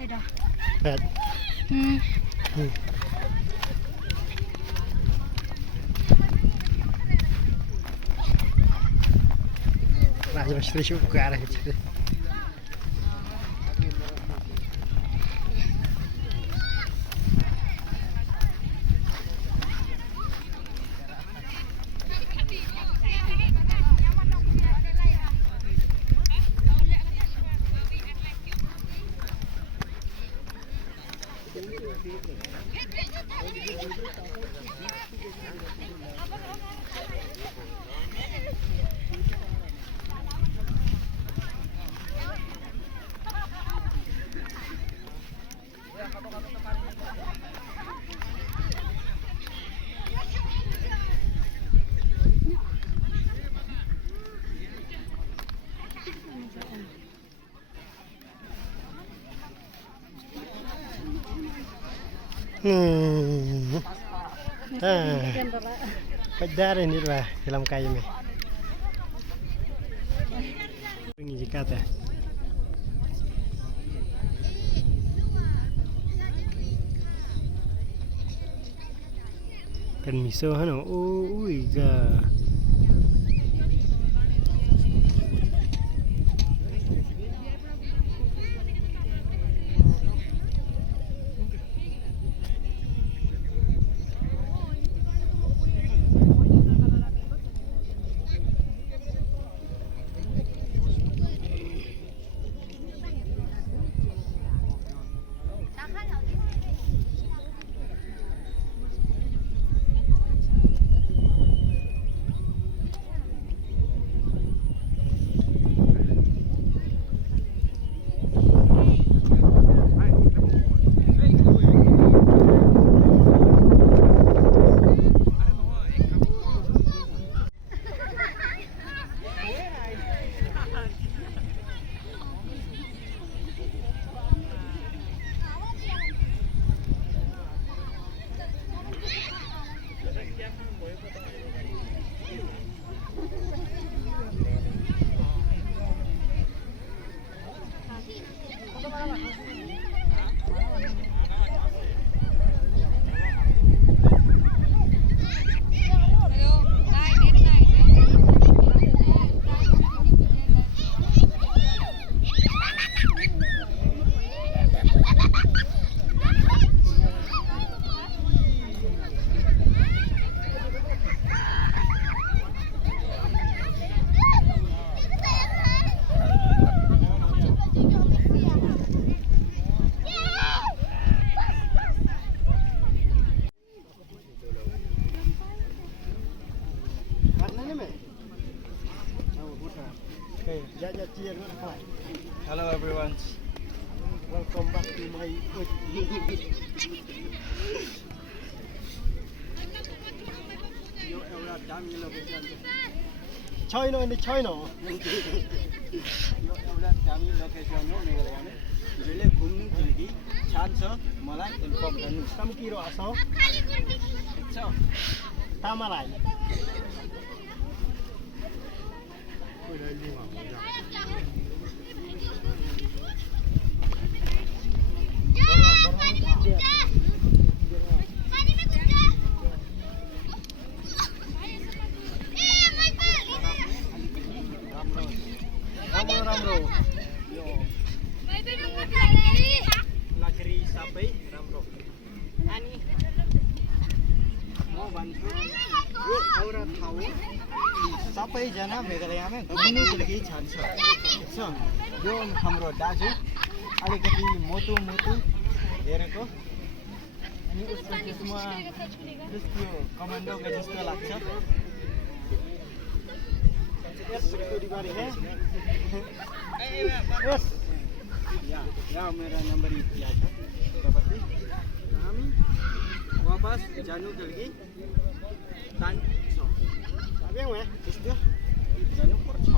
8. Nah, terus ke arah itu. Pagdarin di ba dalam kayu me. Ini jika teh. Kan miso hano. Ui ga. Hello everyone. Welcome back to my China in the China. सबैजना मेघालयमा घुम्नुको लागि छान्छ यो हाम्रो दाजु अलिकति मोटो हेरेको अनि उसको त्यसमा जस्तो कमान्डोको जस्तो लाग्छ यस सिक्युरिटी है यस या मेरा नम्बर यहाँ छ तपाईँ हामी वापस जानुको लागि जानु पर्छ